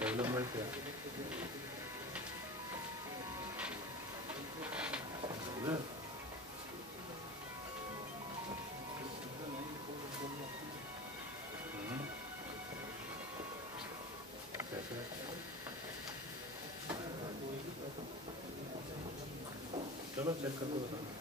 Development क्या चलो check करके बताना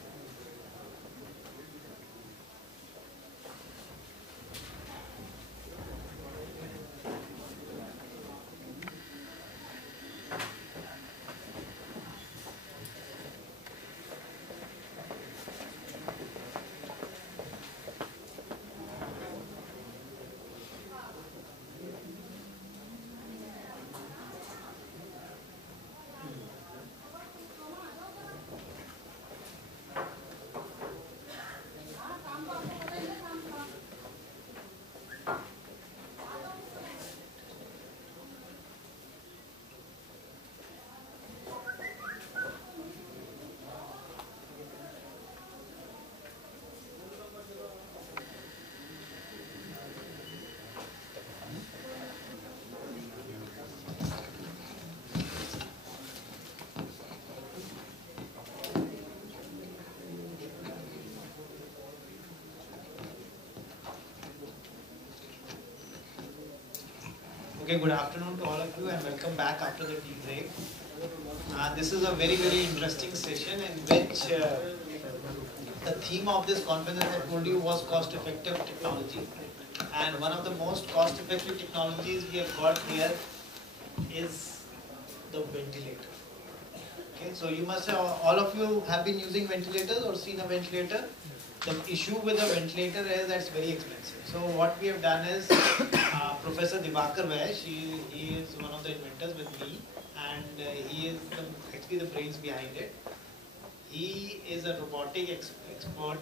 Okay, good afternoon to all of you and welcome back after the tea break. This is a very interesting session in which the theme of this conference, as I told you, was cost-effective technology. And one of the most cost-effective technologies we have got here is the ventilator. Okay, so you must have, all of you have been using ventilators or seen a ventilator. The issue with a ventilator is that it's very expensive. So what we have done is, Professor Dibakar Vaish, he is one of the inventors with me, and he is actually the brains behind it. He is a robotic expert,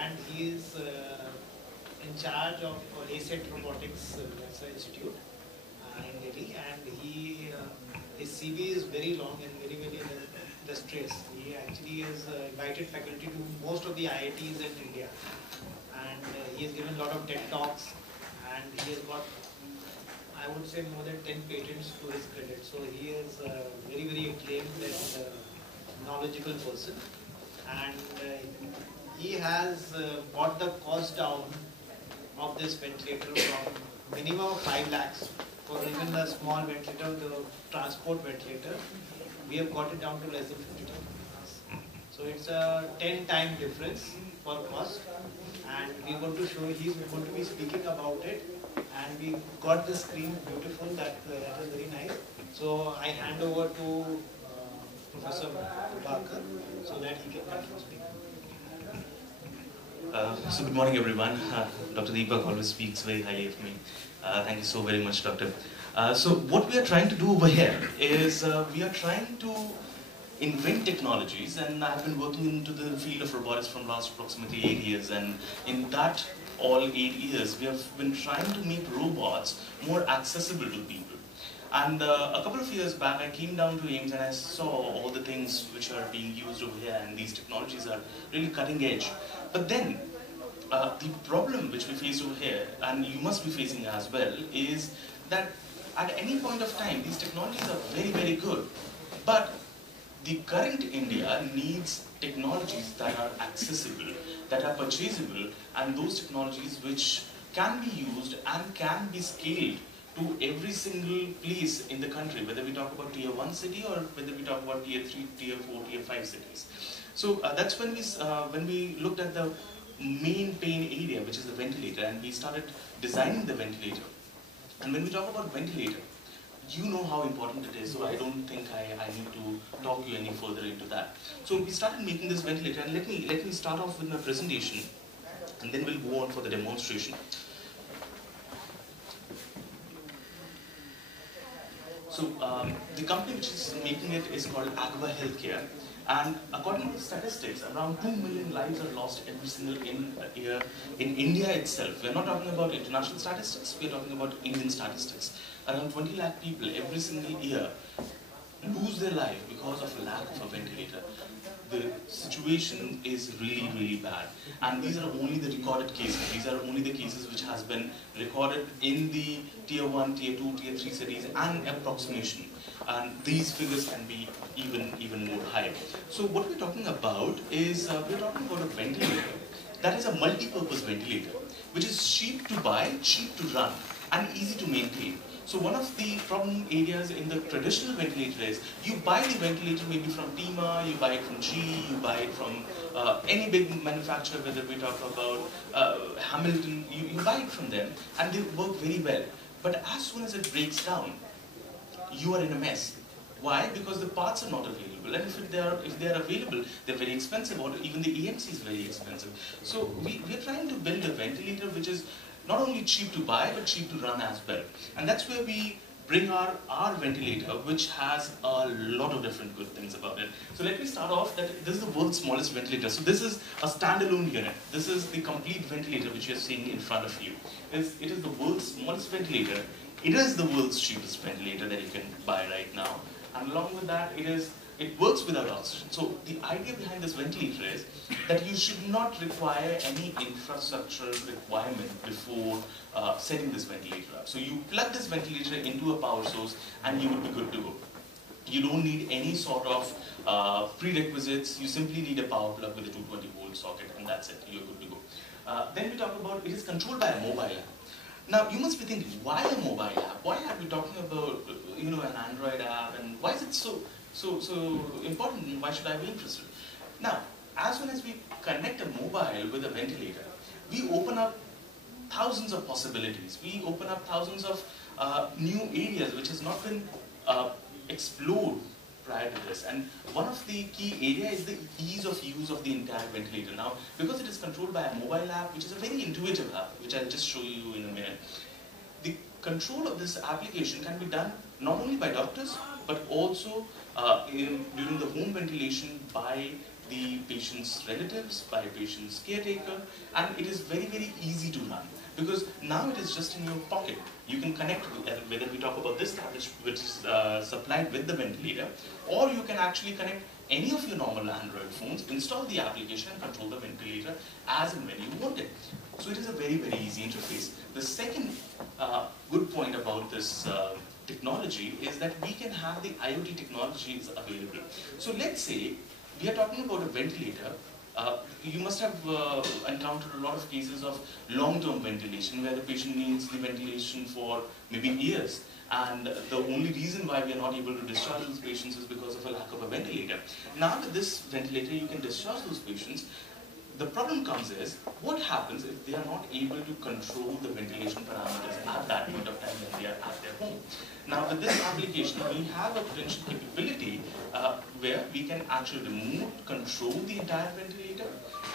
and he is in charge of ASET Robotics Institute in Delhi, and his CV is very long and very illustrious. He actually is invited faculty to most of the IITs in India, and he has given a lot of TED Talks, and he has got, I would say, more than 10 patents to his credit. So he is a very acclaimed and knowledgeable person, and he has brought the cost down of this ventilator from minimum of 5 lakhs for even a small ventilator, the transport ventilator. We have got it down to less than 50,000. So it's a 10-time difference for cost, and we're going to show, he's going to be speaking about it, and we got the screen beautiful, that is very nice. So I hand over to Professor Dibakar so that he can continue speaking. So good morning everyone. Dr. Deepak always speaks very highly of me. Thank you so very much, Doctor. So what we are trying to do over here is we are trying to invent technologies, and I've been working into the field of robotics from last approximately 8 years, and in that all 8 years we have been trying to make robots more accessible to people. And a couple of years back I came down to AIMS and I saw all the things which are being used over here, and these technologies are really cutting edge. But then the problem which we face over here, and you must be facing as well, is that at any point of time these technologies are very good, but the current India needs technologies that are accessible, that are purchasable, and those technologies which can be used and can be scaled to every single place in the country, whether we talk about tier 1 city or whether we talk about tier 3, tier 4, tier 5 cities. So that's when we looked at the main pain area, which is the ventilator, and we started designing the ventilator. And when we talk about ventilator, you know how important it is, so I don't think I need to talk you any further into that. So we started making this ventilator, and let me start off with my presentation, and then we'll go on for the demonstration. So the company which is making it is called Agva Healthcare, and according to the statistics, around 2 million lives are lost every single year in India itself. We're not talking about international statistics, we're talking about Indian statistics. Around 20 lakh people every single year lose their life because of a lack of a ventilator. the situation is really, really bad. And these are only the recorded cases. These are only the cases which has been recorded in the tier 1, tier 2, tier 3 cities and approximation. And these figures can be even more high. So what we're talking about is, we're talking about a ventilator that is a multi-purpose ventilator, which is cheap to buy, cheap to run, and easy to maintain. So one of the problem areas in the traditional ventilator is, you buy the ventilator maybe from Tima, you buy it from GE, you buy it from any big manufacturer, whether we talk about Hamilton, you buy it from them, and they work very well. But as soon as it breaks down, you are in a mess. Why? Because the parts are not available, and if they are available, they're very expensive, or even the EMC is very expensive. So we're trying to build a ventilator which is not only cheap to buy, but cheap to run as well. And that's where we bring our ventilator, which has a lot of different good things about it. So let me start off that this is the world's smallest ventilator. So this is a standalone unit. This is the complete ventilator which you're seeing in front of you. It is the world's smallest ventilator. It is the world's cheapest ventilator that you can buy right now. And along with that, it works without oxygen. So the idea behind this ventilator is that you should not require any infrastructural requirement before setting this ventilator up. So you plug this ventilator into a power source and you will be good to go. You don't need any sort of prerequisites. You simply need a power plug with a 220 volt socket, and that's it. You're good to go. Then we talk about it is controlled by a mobile app. Now you must be thinking, why a mobile app? Why are we talking about an Android app, and why is it so important, and why should I be interested? Now, as soon as we connect a mobile with a ventilator, we open up thousands of possibilities. We open up thousands of new areas which has not been explored prior to this. And one of the key areas is the ease of use of the entire ventilator. Now, because it is controlled by a mobile app, which is a very intuitive app, which I'll just show you in a minute, the control of this application can be done not only by doctors, but also during the home ventilation by the patient's relatives, by patient's caretaker, and it is very, very easy to run. Because now it is just in your pocket. You can connect, whether we talk about this tablet which is supplied with the ventilator, or you can actually connect any of your normal Android phones, install the application and control the ventilator as and when you want it. So it is a very, very easy interface. The second good point about this technology is that we can have the IoT technologies available. So let's say we are talking about a ventilator. You must have encountered a lot of cases of long-term ventilation where the patient needs the ventilation for maybe years, and the only reason why we are not able to discharge those patients is because of a lack of a ventilator. Now with this ventilator you can discharge those patients. The problem comes is, what happens if they are not able to control the ventilation parameters at that point of time when they are at their home? Now with this application, we have a potential capability where we can actually remote control the entire ventilator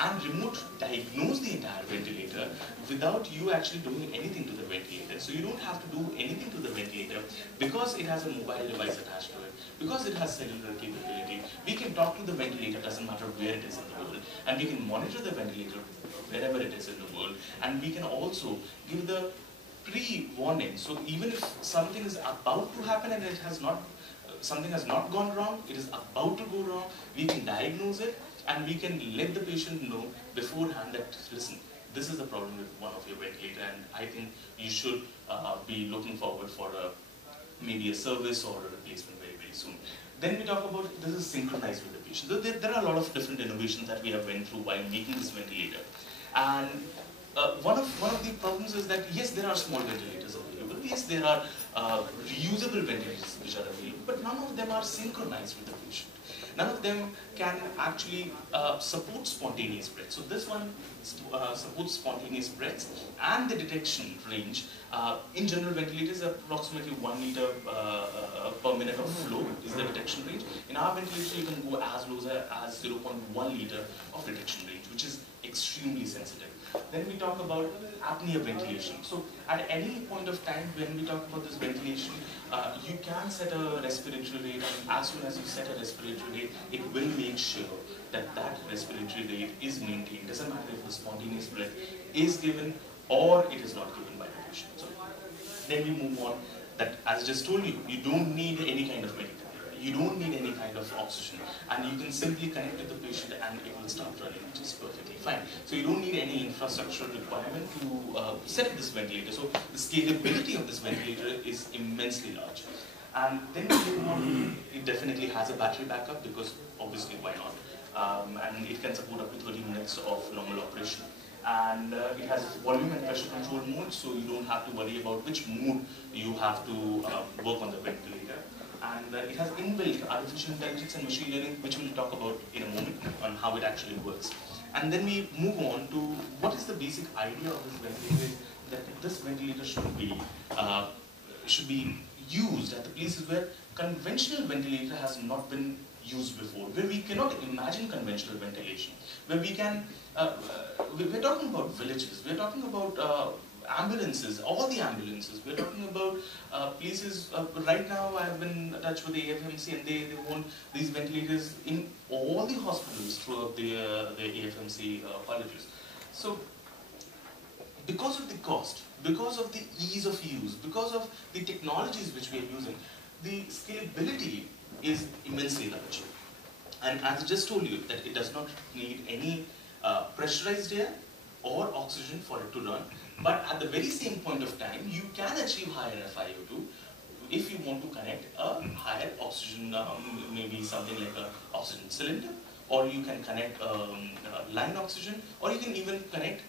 and remote diagnose the entire ventilator without you actually doing anything to the ventilator. So you don't have to do anything to the ventilator because it has a mobile device attached to it, because it has cellular capability. We can talk to the ventilator, doesn't matter where it is in the world, and we can monitor the ventilator wherever it is in the world, and we can also give the pre-warning. So even if something is about to happen and it has not, something has not gone wrong, it is about to go wrong, we can diagnose it and we can let the patient know beforehand that, listen, this is the problem with one of your ventilator, and I think you should be looking forward for maybe a service or a replacement very, very soon. Then we talk about this is synchronized with the patient. So there are a lot of different innovations that we have went through while making this ventilator. And one of the problems is that yes, there are small ventilators available. Yes, there are reusable ventilators which are available, but none of them are synchronized with the patient. None of them can actually support spontaneous breath. So this one supports spontaneous breaths, and the detection range in general ventilators are approximately 1 liter per minute of flow is the detection range. In our ventilator, you can go as low as 0.1 liter of detection range, which is extremely sensitive. Then we talk about apnea ventilation. So at any point of time when we talk about this ventilation, you can set a respiratory rate, and as soon as you set a respiratory rate, it will make sure that that respiratory rate is maintained. Doesn't matter if the spontaneous breath is given or it is not given by the patient. So then we move on that, as I just told you, you don't need any kind of medical you don't need any kind of oxygen, and you can simply connect with the patient and it will start running, which is perfectly fine. So you don't need any infrastructure requirement to set up this ventilator. So the scalability of this ventilator is immensely large. And then it definitely has a battery backup, because obviously why not? And it can support up to 30 minutes of normal operation. And it has volume and pressure control mode, so you don't have to worry about which mode you have to work on the ventilator. And it has inbuilt artificial intelligence and machine learning, which we'll talk about in a moment on how it actually works. And then we move on to what is the basic idea of this ventilator, that this ventilator should be used at the places where conventional ventilator has not been used before, where we cannot imagine conventional ventilation, where we can, we're talking about villages, we're talking about ambulances, all the ambulances, we're talking about places, right now I've been in touch with the AFMC, and they want these ventilators in all the hospitals throughout the AFMC colleges. So, because of the cost, because of the ease of use, because of the technologies which we are using, the scalability is immensely large. And as I just told you, that it does not need any pressurized air or oxygen for it to run. But at the very same point of time, you can achieve higher FiO2 if you want to connect a higher oxygen, maybe something like an oxygen cylinder, or you can connect line oxygen, or you can even connect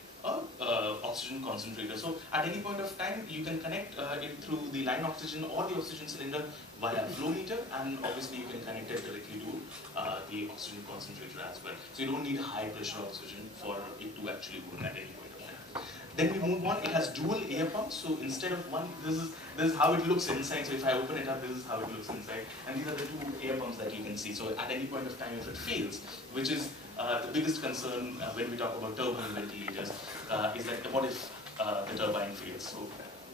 oxygen concentrator. So at any point of time, you can connect it through the line oxygen or the oxygen cylinder via flow meter, and obviously you can connect it directly to the oxygen concentrator as well. So you don't need high pressure oxygen for it to actually work at any point of time. Then we move on. It has dual air pumps. So instead of one, this is how it looks inside. So if I open it up, this is how it looks inside. And these are the two air pumps that you can see. So at any point of time, if it fails, which is the biggest concern when we talk about turbine ventilators, is that what if the turbine fails? So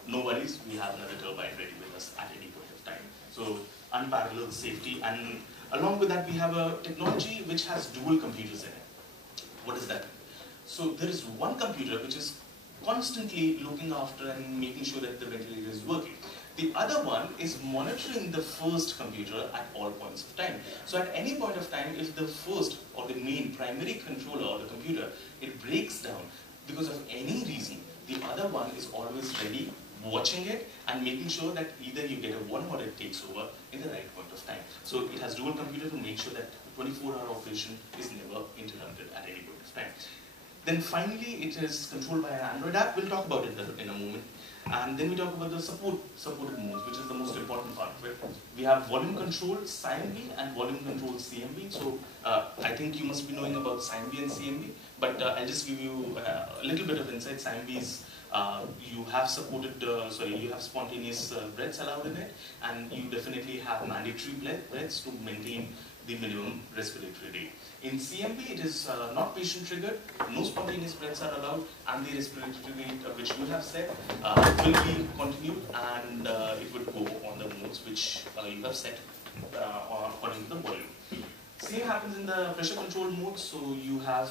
no worries, we have another turbine ready with us at any point of time. So unparalleled safety, and along with that, we have a technology which has dual computers in it. What does that mean? So there is one computer which is constantly looking after and making sure that the ventilator is working. The other one is monitoring the first computer at all points of time. So at any point of time, if the first or the main primary controller or the computer, it breaks down because of any reason, the other one is always ready, watching it and making sure that either you get a one or it takes over in the right point of time. So it has dual computer to make sure that 24-hour operation is never interrupted at any point of time. Then finally, it is controlled by an Android app. We'll talk about it in a moment. And then we talk about the supported modes, which is the most important part of it. We have volume controlled CMB and volume controlled CMB. So I think you must be knowing about CMB and CMB, but I'll just give you a little bit of insight. CMB is you have you have spontaneous breaths allowed in it, and you definitely have mandatory breaths to maintain the minimum respiratory rate. In CMB, it is not patient triggered, no spontaneous breaths are allowed, and the respiratory rate which you have set will be continued, and it would go on the modes which you have set according to the volume. Same happens in the pressure control mode, so you have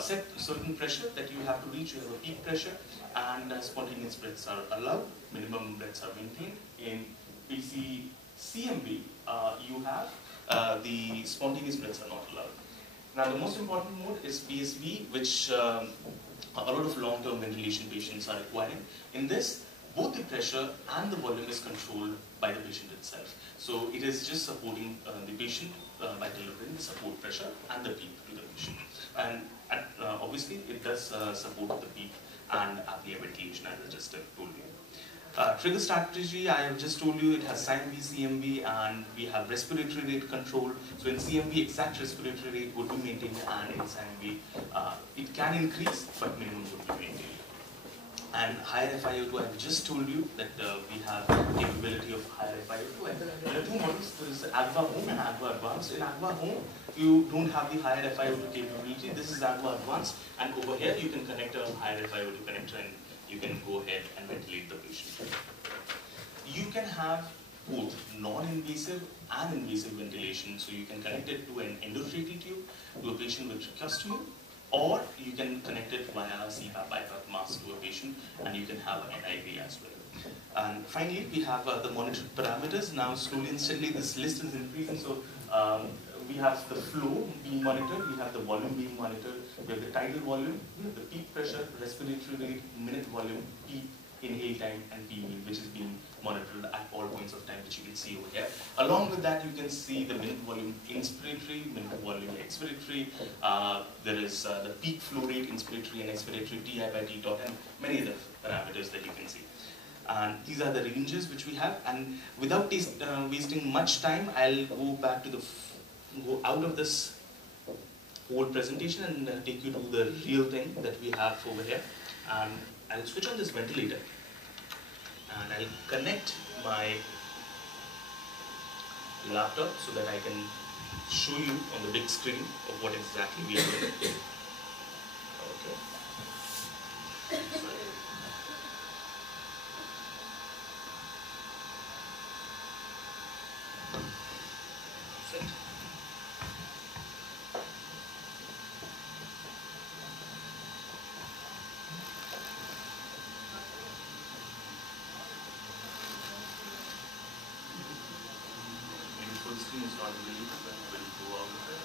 set certain pressure that you have to reach, you have a peak pressure, and spontaneous breaths are allowed, minimum breaths are maintained. In CMB, you have the spontaneous breaths are not allowed. Now the most important mode is PSV, which a lot of long-term ventilation patients are requiring. In this, both the pressure and the volume is controlled by the patient itself. So it is just supporting the patient by delivering the support pressure and the PEEP to the patient. And obviously it does support the PEEP and apnea ventilation, as I just told you. Trigger strategy, I have just told you, it has CMB, CMB, and we have respiratory rate control. So in CMB, exact respiratory rate would be maintained, and in CMB, it can increase, but minimum would be maintained. And higher FiO2, I have just told you that we have capability of higher FiO2. And there are two models, there is Agva Home and Agva Advanced. In Agva Home, you don't have the higher FiO2 capability. This is Agva Advanced, and over here you can connect a higher FiO2 connector, and you can go ahead and ventilate the patient. You can have both non-invasive and invasive ventilation. So you can connect it to an endotracheal tube to a patient with tracheostomy, or you can connect it via CPAP BiPAP mask to a patient examination, and you can have an NIV as well. And finally, we have the monitored parameters. Now, slowly and steadily, this list is increasing. So we have the flow being monitored, we have the volume being monitored, we have the tidal volume, we have the peak pressure, respiratory rate, minute volume, peak, inhale time, and P mean, which is being monitored at all points of time, which you can see over here. Along with that, you can see the minute volume inspiratory, minute volume expiratory. There is the peak flow rate, inspiratory and expiratory, Ti by T dot, and many other parameters that you can see. And these are the ranges which we have. And without wasting much time, I'll go back to go out of this whole presentation and take you to the real thing that we have over here. And I'll switch on this ventilator and I'll connect my laptop so that I can show you on the big screen of what exactly we are doing. Okay. Perfect. Maybe full screen is not really, but we'll go out of it.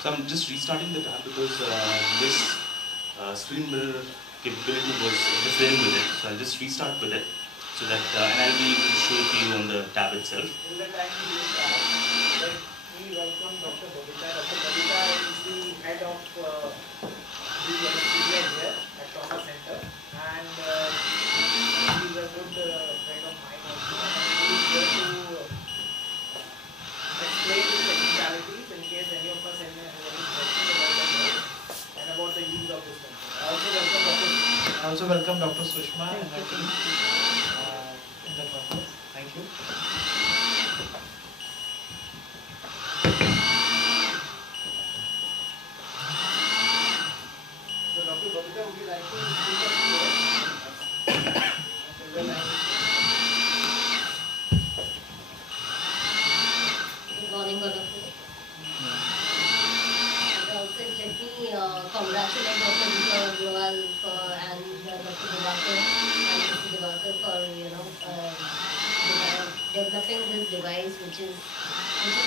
So I'm just restarting the tab because this screen mirror capability was interfering with it. So I'll just restart with it so that, and I'll be able to show it to you on the tab itself. In the time we start, let me welcome Dr. Babita. Dr. Babita is the head of the anesthesia here at Trauma Center, and he is a good friend of mine also, and he is here to explain the technicalities in case any of us has any questions about the nerve and about the use of this method. I also welcome Dr. Sushma and her team in the conference. Thank you. So Dr. Babita, would you like to speak a few words? Good morning, all of you. Also, let me congratulate Dr. Deepa Agrawal and Dr. Devakar and Mr. Devakar for developing this device, which is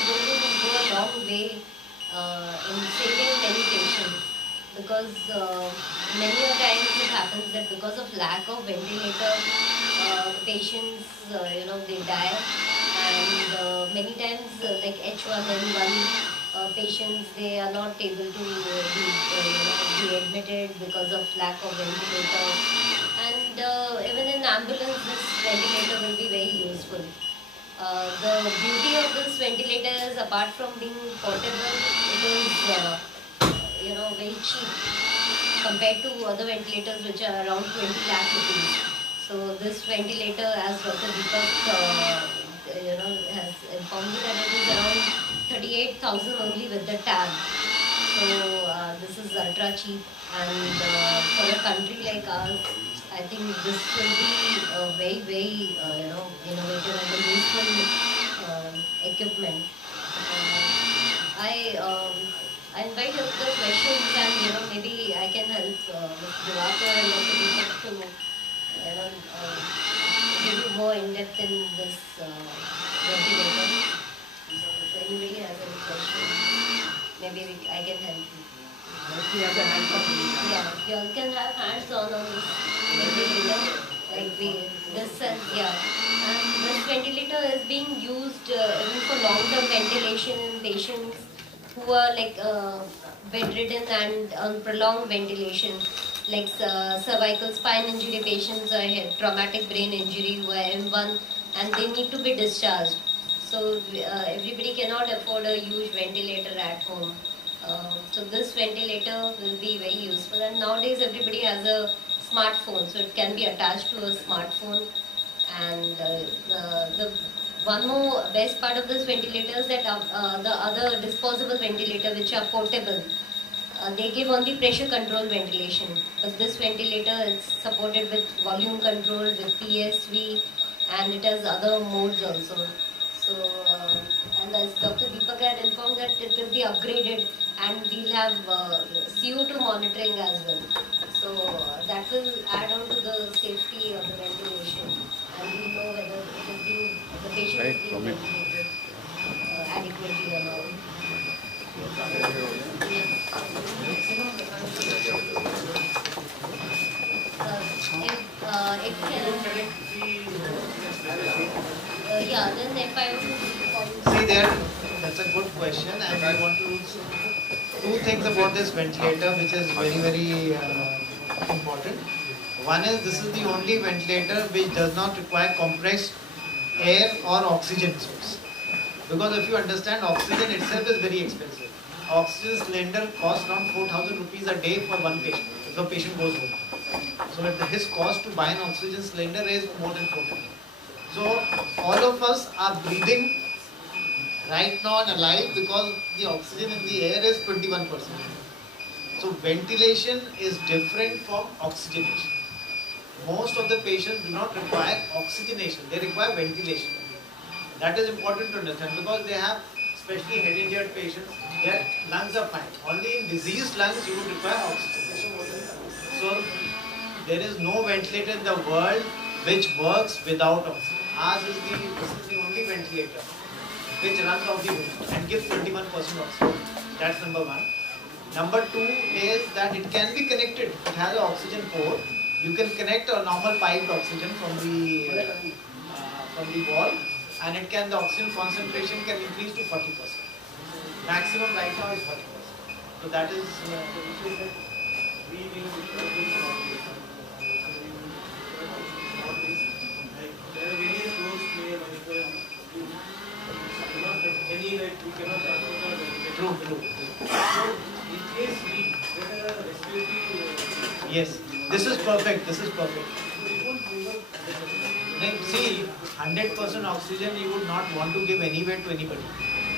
going to go a long way in saving many patients. Because many a times it happens that because of lack of ventilator, patients they die, and many times like H1N1 patients, they are not able to be admitted because of lack of ventilator, and even in ambulance this ventilator will be very useful. The beauty of this ventilator is, apart from being portable, it is very cheap compared to other ventilators which are around 20 lakh rupees. So this ventilator, as Dr. Deepak has informed me, that it is around 38,000 only with the tag. So this is ultra cheap, and for a country like ours, I think this will be a very, very innovative and useful equipment. I invite you the questions, and maybe I can help Mr. Diwakar and Dr. Deepak to give you more in depth in this ventilator. So anybody has any questions, maybe I can help you. Yeah, you all can have hands on this ventilator. Like and this ventilator is being used even for long-term ventilation in patients who are like bedridden and on prolonged ventilation, like cervical spine injury patients or traumatic brain injury who are M1 and they need to be discharged. So everybody cannot afford a huge ventilator at home. So this ventilator will be very useful, and nowadays everybody has a smartphone, so it can be attached to a smartphone. And the one more best part of this ventilator is that the other disposable ventilator which are portable, they give only pressure control ventilation, but this ventilator is supported with volume control, with PSV, and it has other modes also. So, and as Dr. Deepak had informed that it will be upgraded and we'll have CO2 monitoring as well. So that will add on to the safety of the ventilation, and we'll know whether it is being, the patient is being ventilated adequately or not. Then if I were to See there, that's a good question, and I want to two things about this ventilator which is very important. One is this is the only ventilator which does not require compressed air or oxygen source. Because if you understand, oxygen itself is very expensive. Oxygen cylinder costs around 4,000 rupees a day for one patient, if a patient goes home. So his cost to buy an oxygen cylinder is more than 4,000. So all of us are breathing right now and alive because the oxygen in the air is 21%. So ventilation is different from oxygenation. Most of the patients do not require oxygenation, they require ventilation. That is important to understand because they have, especially head injured patients, their lungs are fine. Only in diseased lungs you would require oxygenation. So there is no ventilator in the world which works without oxygen. Ours is the only ventilator which runs off the room and gives 31% oxygen. That's number one. Number two is that it can be connected. It has an oxygen port. You can connect a normal piped oxygen from the wall, and the oxygen concentration can increase to 40%. Maximum right now is 40%. So that is true. Yes, this is perfect. See, 100% oxygen you would not want to give anywhere to anybody.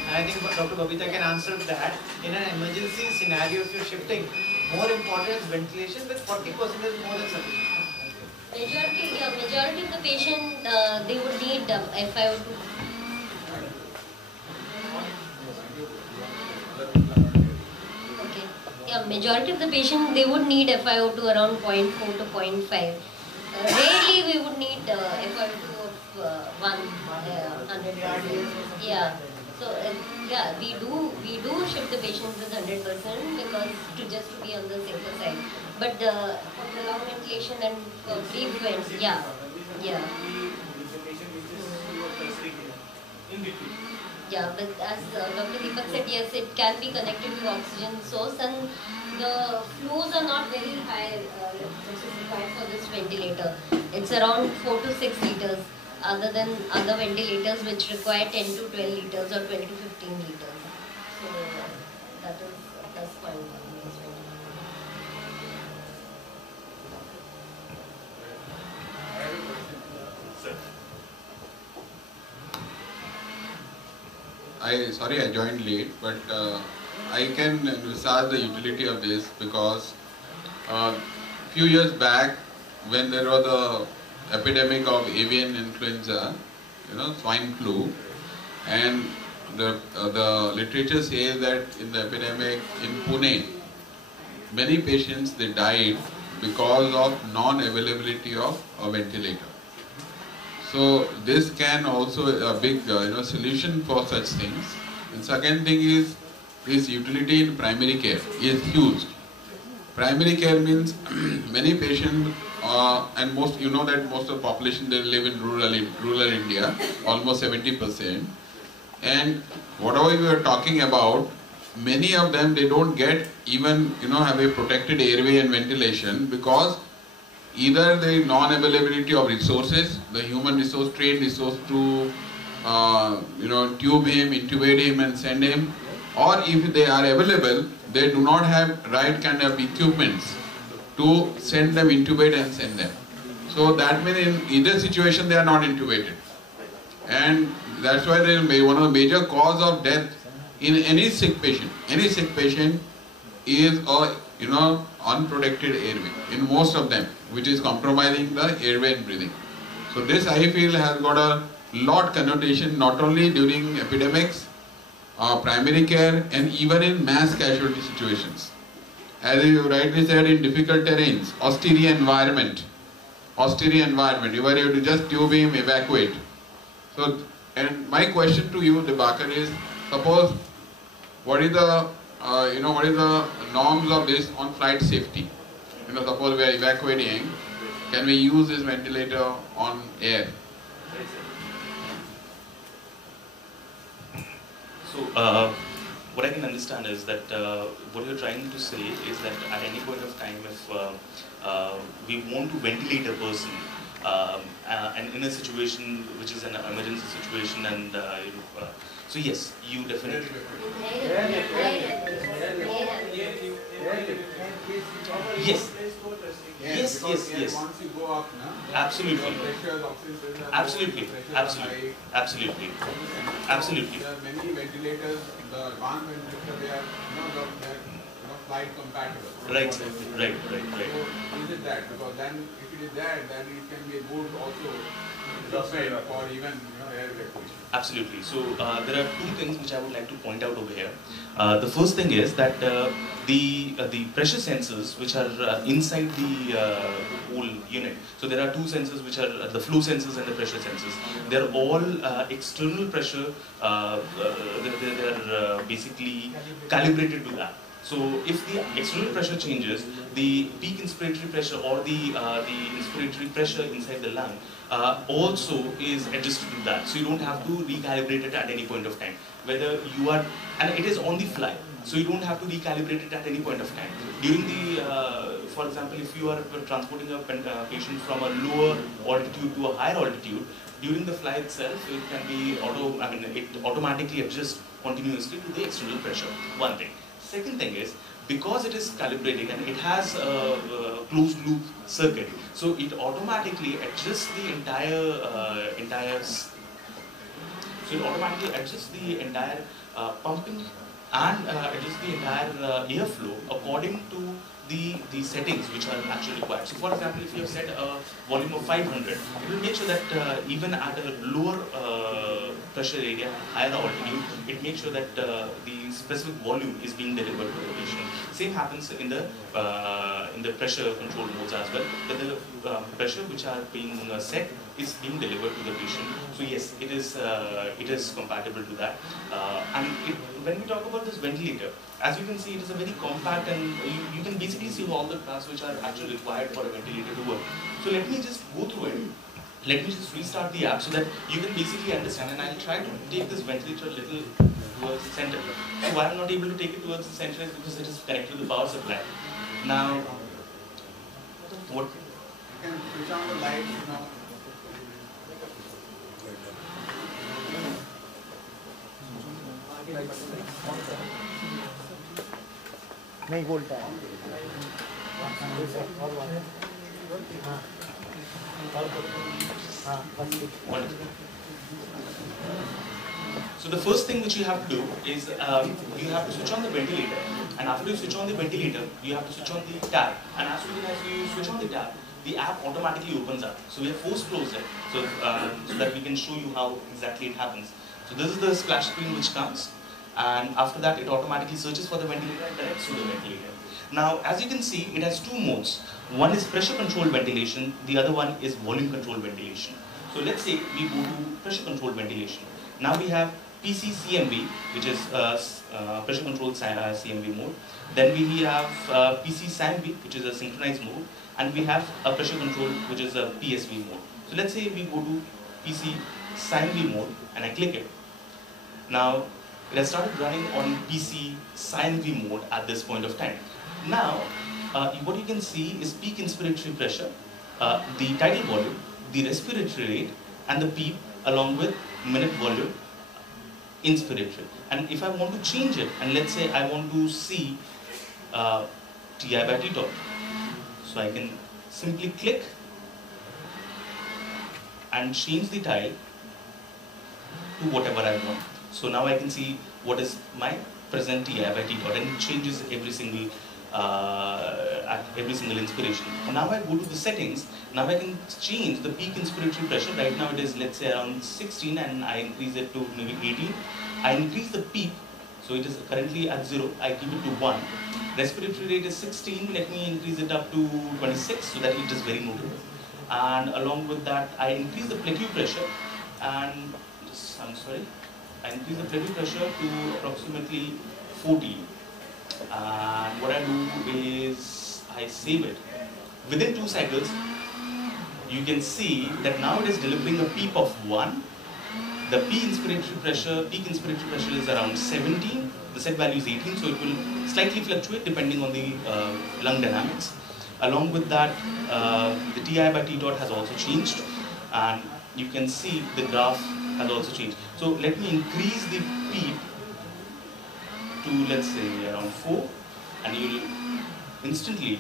And I think Dr. Babita can answer that. In an emergency scenario, if you're shifting, more important is ventilation, with 40% is more than sufficient. Majority of the patient, they would need FiO2. Okay. Yeah, majority of the patient, they would need FiO2 around 0.4 to 0.5. Rarely we would need FiO2 of 100%. Yeah. So we do shift the patients with 100% because to be on the safer side. But for prolonged ventilation and for brief vents, yeah. Yeah, but as Dr. Deepak said, yes, it can be connected to oxygen source, and the flows are not very high, which is required for this ventilator. It's around 4 to 6 liters, other than other ventilators which require 10 to 12 liters or 12 to 15 liters. So that is a plus point on this ventilator. Sorry I joined late, but I can envisage the utility of this because few years back when there was a epidemic of avian influenza, swine flu, and the literature says that in the epidemic in Pune, many patients they died because of non-availability of a ventilator. So this can also a big solution for such things. And second thing is this utility in primary care is huge. Primary care means many patients and most that most of the population they live in rural India, almost 70%. And whatever we are talking about, many of them they don't get even have a protected airway and ventilation because either the non-availability of resources, the human resource, trained resource to tube him, intubate him and send him, or if they are available, they do not have right kind of equipments to send them, intubate and send them. So that means in either situation they are not intubated. And that's why one of the major cause of death in any sick patient is a unprotected airway in most of them, which is compromising the airway and breathing. So this I feel has got a lot connotation not only during epidemics, primary care and even in mass casualty situations. As you rightly said, in difficult terrains, austere environment, you were able to just tube him, evacuate. So, and my question to you, Dibakar, is suppose what is the norms of this on flight safety? Suppose we are evacuating, can we use this ventilator on air? So, what I can understand is that what you're trying to say is that at any point of time, if we want to ventilate a person, and in a situation which is an emergency situation, and so yes, you definitely. Yes. Yes. Once you go up, absolutely. Pressures, oxygen, Absolutely. Absolutely. There are many ventilators, the advanced ventilators, they are flight compatible. Right. So is it that? Because then if it is that, then it can be a good also for even air evacuation. Absolutely. So there are two things which I would like to point out over here. The first thing is that the pressure sensors which are inside the whole unit. So there are two sensors which are the flow sensors and the pressure sensors. They are all external pressure. They are basically calibrated to that. So if the external pressure changes, the peak inspiratory pressure or the inspiratory pressure inside the lung also is adjusted to that. So you don't have to recalibrate it at any point of time. Whether you are, and it is on the fly, so you don't have to recalibrate it at any point of time. During the, for example, if you are transporting a patient from a lower altitude to a higher altitude, during the flight itself, it can be it automatically adjusts continuously to the external pressure. One thing. Second thing is, because it is calibrating and it has a closed loop circuit, so it automatically adjusts the entire pumping and adjusts the entire airflow according to the settings which are actually required. So for example, if you have set a volume of 500, it will make sure that even at a lower pressure area, higher altitude, it makes sure that the specific volume is being delivered to the patient. Same happens in the pressure control modes as well, that the pressure which are being set is being delivered to the patient. So yes, it is compatible to that. And when we talk about this ventilator, as you can see, it is a very compact, and you can basically see all the tasks which are actually required for a ventilator to work. So let me just go through it. Let me just restart the app so that you can basically understand, and I'll try to take this ventilator a little towards the center. So why I'm not able to take it towards the center is because it is connected to the power supply. Now, what? You can switch on the lights, नहीं बोलता है So the first thing which you have to do is you have to switch on the ventilator, and after you switch on the ventilator, you have to switch on the tab, and as soon as you switch on the tab, the app automatically opens up. So we have force closed it, so that we can show you how exactly it happens. So this is the splash screen which comes, and after that it automatically searches for the ventilator and directs to the ventilator. Now, as you can see, it has two modes. One is pressure controlled ventilation, the other one is volume controlled ventilation. So let's say we go to pressure controlled ventilation. Now we have PC-CMV, which is pressure controlled CMV mode. Then we have PC-SAMV, which is a synchronized mode. And we have a pressure control, which is a PSV mode. So let's say we go to PC-SAMV mode and I click it. Now, it has started running on PC-SAMV mode at this point of time. Now, what you can see is peak inspiratory pressure, the tidal volume, the respiratory rate, and the PEEP along with minute volume inspiratory. And if I want to change it, and let's say I want to see TI by T dot, so I can simply click and change the tile to whatever I want. So now I can see what is my present TI by T dot, and it changes every single at every single inspiration. And now I go to the settings. Now I can change the peak inspiratory pressure. Right now it is, let's say, around 16, and I increase it to maybe 18. I increase the peak, so it is currently at 0. I keep it to 1. Respiratory rate is 16. Let me increase it up to 26 so that it is very notable. And along with that, I increase the plateau pressure, and I increase the plateau pressure to approximately 14. And what I do is I save it. Within 2 cycles, you can see that now it is delivering a PEEP of 1. The peak inspiratory pressure is around 17. The set value is 18, so it will slightly fluctuate depending on the lung dynamics. Along with that, the TI by T dot has also changed, and you can see the graph has also changed. So let me increase the PEEP to, let's say, around 4, and you'll instantly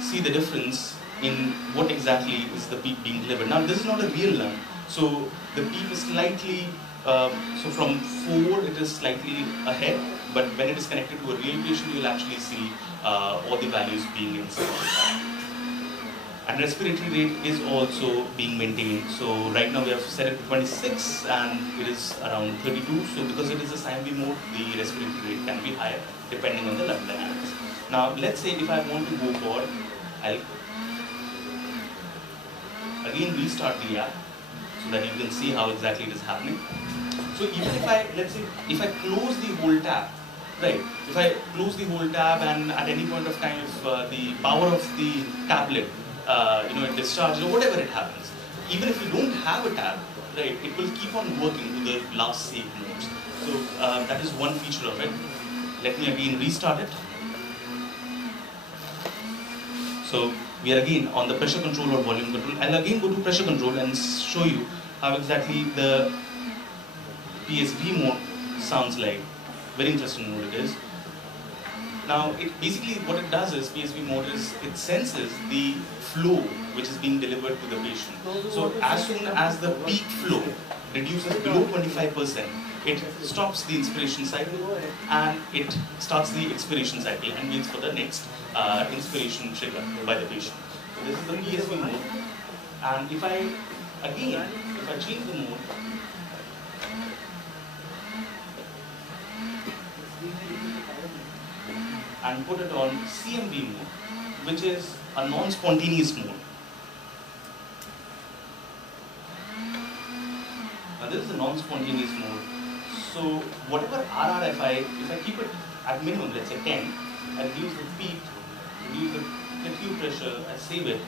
see the difference in what exactly is the PEEP being delivered. Now, this is not a real lung, so the PEEP is slightly, so from 4 it is slightly ahead, but when it is connected to a real patient, you'll actually see all the values being inside. And respiratory rate is also being maintained. So right now we have set it to 26 and it is around 32. So because it is a SIMV mode, the respiratory rate can be higher depending on the lung dynamics. Now let's say if I want to go for, I'll again restart the app so that you can see how exactly it is happening. So even if I, let's say, if I close the whole tab, right? If I close the whole tab and at any point of time if the power of the tablet it discharges or whatever it happens, even if you don't have a tab, right, it will keep on working to the last saved nodes. So that is one feature of it. Let me again restart it. So we are again on the pressure control or volume control. I'll again go to pressure control and show you how exactly the PSV mode sounds like. Very interesting mode it is. Now, basically what it does is, PSV mode is, it senses the flow which is being delivered to the patient. So as soon as the peak flow reduces below 25%, it stops the inspiration cycle and it starts the expiration cycle and waits for the next inspiration trigger by the patient. So this is the PSV mode. And if I change the mode, and put it on CMV mode, which is a non-spontaneous mode. Now this is a non-spontaneous mode. So whatever RR, if I keep it at minimum, let's say 10, I reduce the peak, reduce the plateau pressure, I save it.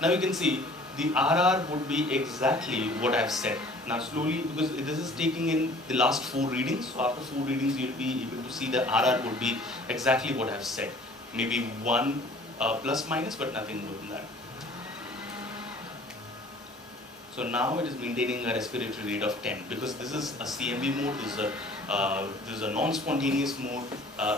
Now you can see the RR would be exactly what I've said. Now slowly, because this is taking in the last 4 readings, so after 4 readings you'll be able to see the RR would be exactly what I've said. Maybe 1 plus minus, but nothing more than that. So now it is maintaining a respiratory rate of 10 because this is a CMV mode, this is a non-spontaneous mode,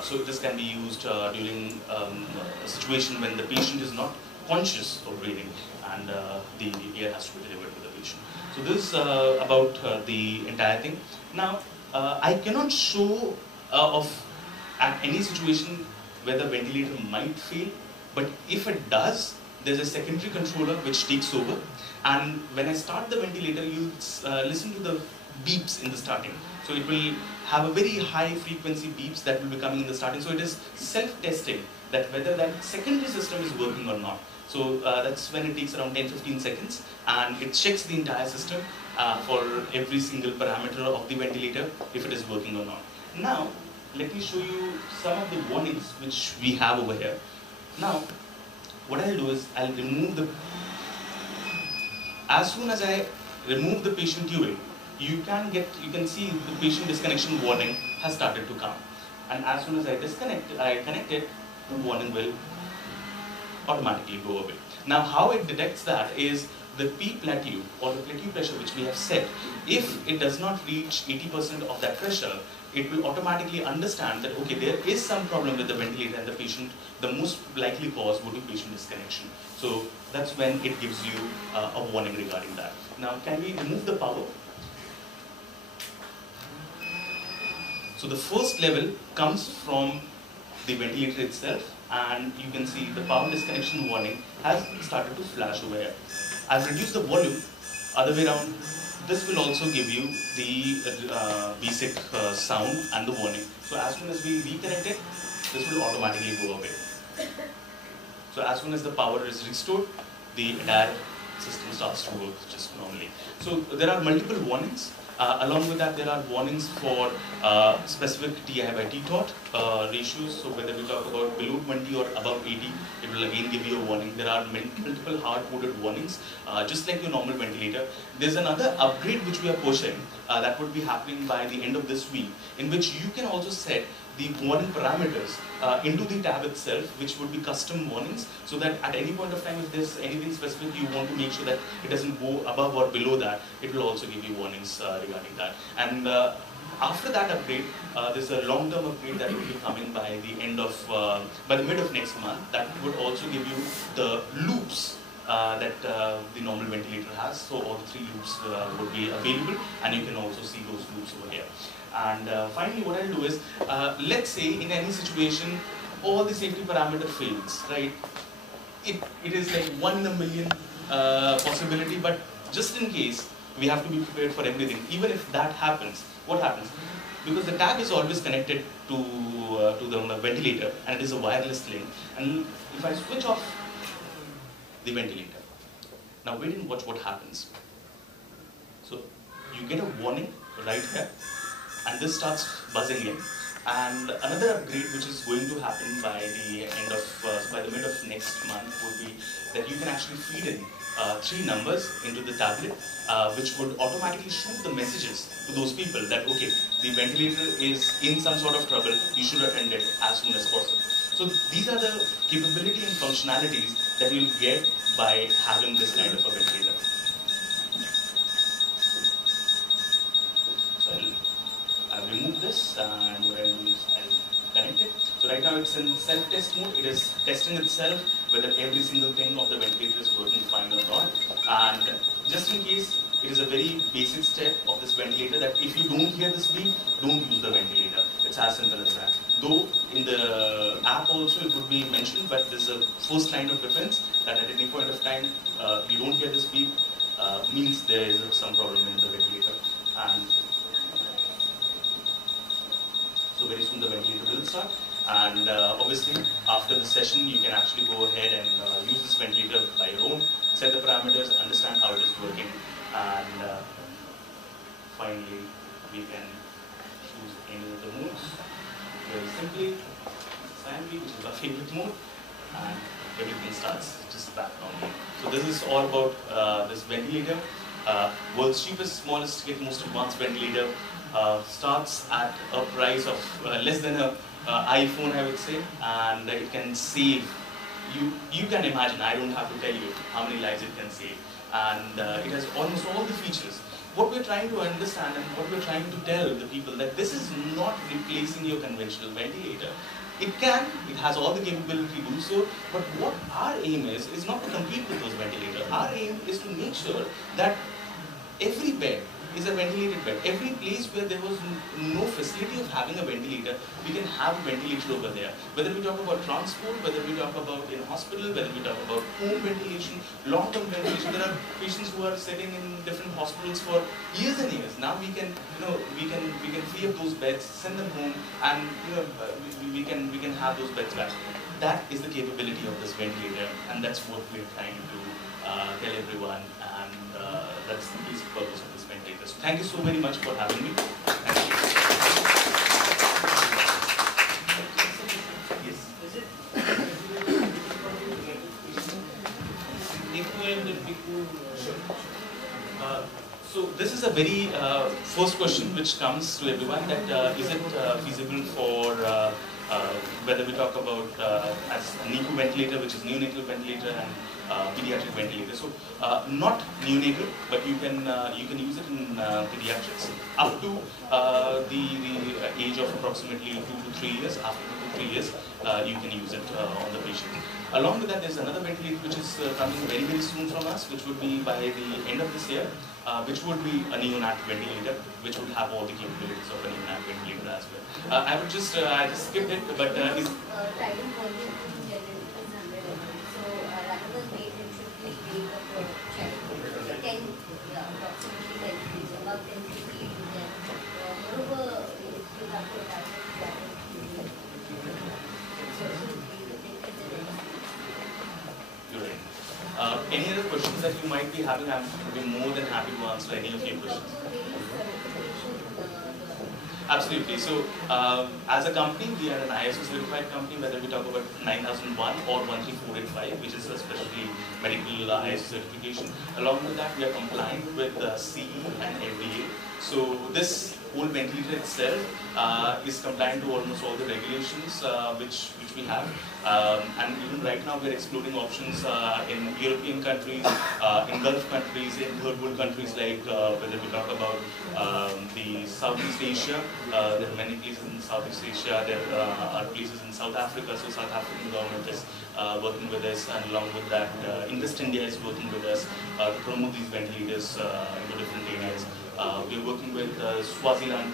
so this can be used during a situation when the patient is not conscious of breathing and the air has to be delivered to the patient. So this is about the entire thing. Now, I cannot show at any situation where the ventilator might fail, but if it does, there's a secondary controller which takes over, and when I start the ventilator, you listen to the beeps in the starting. So it will have a very high frequency beeps that will be coming in the starting. So it is self-testing that whether that secondary system is working or not. So that's when it takes around 10-15 seconds, and it checks the entire system for every single parameter of the ventilator if it is working or not. Now, let me show you some of the warnings which we have over here. Now, what I'll do is I'll remove the, as soon as I remove the patient tubing, you can see the patient disconnection warning has started to come. And as soon as I connect it, the warning will automatically go away. Now, how it detects that is the P plateau or the plateau pressure which we have set. If it does not reach 80% of that pressure, it will automatically understand that, okay, there is some problem with the ventilator and the patient, the most likely cause would be patient disconnection. So that's when it gives you a warning regarding that. Now, can we remove the power? So the first level comes from the ventilator itself, and you can see the power disconnection warning has started to flash over here. I've reduced the volume, other way around. This will also give you the basic sound and the warning. So as soon as we reconnect it, this will automatically go away. So as soon as the power is restored, the entire system starts to work just normally. So there are multiple warnings. Along with that, there are warnings for specific TI by T-tot ratios. So whether we talk about below 20 or above 80, it will again give you a warning. There are multiple hard-coded warnings, just like your normal ventilator. There's another upgrade which we are pushing that would be happening by the end of this week, in which you can also set the warning parameters into the tab itself, which would be custom warnings, so that at any point of time, if there's anything specific you want to make sure that it doesn't go above or below that, it will also give you warnings regarding that. And after that upgrade, there's a long-term upgrade that will be coming by the end of, by the mid of next month, that would also give you the loops that the normal ventilator has. So all the 3 loops would be available, and you can also see those loops over here. And finally, what I'll do is, let's say in any situation, all the safety parameter fails, right? It is like 1 in a million possibility, but just in case, we have to be prepared for everything. Even if that happens, what happens? Because the tab is always connected to the ventilator, and it is a wireless link. And if I switch off the ventilator, now wait and watch what happens. So you get a warning right here, and this starts buzzing in. And another upgrade which is going to happen by the end of, by the mid of next month would be that you can actually feed in 3 numbers into the tablet, which would automatically shoot the messages to those people that, okay, the ventilator is in some sort of trouble, you should attend it as soon as possible. So these are the capability and functionalities that you'll get by having this kind of a ventilator. So I'll remove this, and what I'll do is I'll connect it. So right now it's in self-test mode. It is testing itself whether every single thing of the ventilator is working fine or not. And just in case, it is a very basic step of this ventilator that if you don't hear this beep, don't use the ventilator. It's as simple as that. Though in the app also it would be mentioned, but there's a first line of defense that at any point of time you don't hear this beep, means there is some problem in the ventilator. And so very soon the ventilator will start. And obviously, after the session, you can actually go ahead and use this ventilator by your own, set the parameters, understand how it is working, and finally, we can choose any of the modes. Very simply, family, which is our favorite mode, and everything starts just back normally. So this is all about this ventilator. World's cheapest, smallest, yet most advanced ventilator. Starts at a price of less than a iPhone, I would say, and it can save. You can imagine, I don't have to tell you how many lives it can save, and it has almost all the features. What we're trying to understand and what we're trying to tell the people that this is not replacing your conventional ventilator. It has all the capability to do so, but what our aim is not to compete with those ventilators. Our aim is to make sure that every bed is a ventilated bed. Every place where there was no facility of having a ventilator, we can have a ventilator over there. Whether we talk about transport, whether we talk about in hospital, whether we talk about home ventilation, long-term ventilation. There are patients who are sitting in different hospitals for years and years. Now we can, we can free up those beds, send them home, and we can have those beds back. That is the capability of this ventilator, and that's what we're trying to tell everyone, and that's the basic purpose of this ventilator. So thank you so very much for having me. Thank you. Yes. Is it NICU and the PICU? So this is a very first question which comes to everyone, that is it feasible for whether we talk about as NICU ventilator, which is neonatal ventilator, and pediatric ventilator. So not neonatal, but you can use it in pediatrics up to the age of approximately 2 to 3 years. After 2 to 3 years, you can use it on the patient. Along with that, there's another ventilator which is coming very, very soon from us, which would be by the end of this year, which would be a neonatal ventilator, which would have all the capabilities of a neonatal ventilator as well. I would just, I just skipped it, but is... Tidal volume in general is 100 ml. So rather than weight, it should be weight of the child. So 10, yeah, approximately 10 kg, about 10 kg to them. Moreover, if you have to attach it, that is You're right. Any other questions that you might be having? I'm be more than happy to answer any of your questions. Absolutely. So, as a company, we are an ISO certified company, whether we talk about 9001 or 13485, which is a specialty medical ISO certification. Along with that, we are compliant with CE and FDA. So, this whole ventilator itself is compliant to almost all the regulations which we have. And even right now, we are exploring options in European countries, in Gulf countries, in third world countries, like whether we talk about the Southeast Asia. There are many places in Southeast Asia. There are places in South Africa. So South African government is working with us, and along with that, Invest India is working with us to promote these ventilators into different areas. We are working with Swaziland,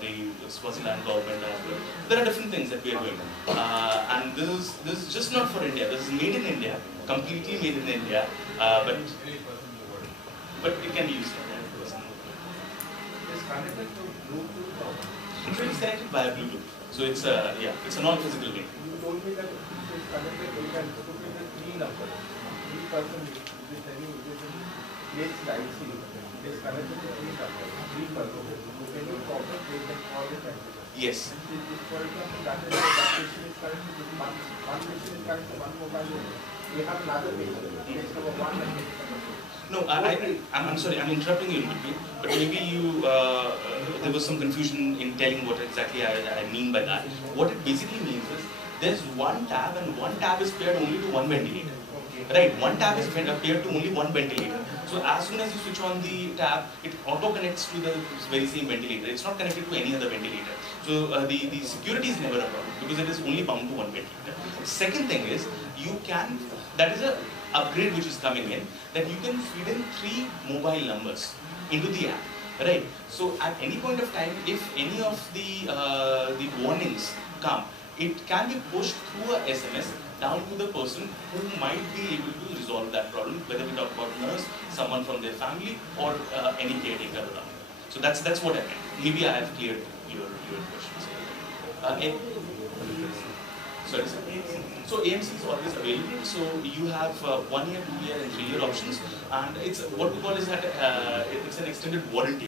the Swaziland government as well. There are different things that we are doing, and this is just not for India. This is made in India, completely made in India, but it can be used for that person. It's connected to Bluetooth. So it's connected via Bluetooth. So it's it's a non-physical link. You told me that it's connected. You can put in the 3 numbers. 3 person is telling you this is place the IC. It is connected to 3 numbers. 3 person. So can you problem they can call it and Yes. for example, that patient is connected to one patient is connected to one mobile unit. We have another patient. Case number 1 and case number 2. No, I'm sorry, I'm interrupting you in between, but maybe you, there was some confusion in telling what exactly I mean by that. What it basically means is, there's one tab, and one tab is paired only to one ventilator. Right, one tab is paired to only one ventilator. So as soon as you switch on the tab, it auto connects to the very same ventilator. It's not connected to any other ventilator. So the security is never a problem, because it is only bound to one ventilator. Second thing is, you can, that is a upgrade which is coming in, that you can feed in 3 mobile numbers into the app, right? So at any point of time, if any of the warnings come, it can be pushed through a SMS down to the person who might be able to resolve that problem, whether we talk about nurse, someone from their family, or any caretaker around. So that's what I meant. Maybe I have cleared your questions. Sorry, sir. So AMC is always available. So you have 1 year, 2 year, and 3 year options, and it's what we call is that it's an extended warranty.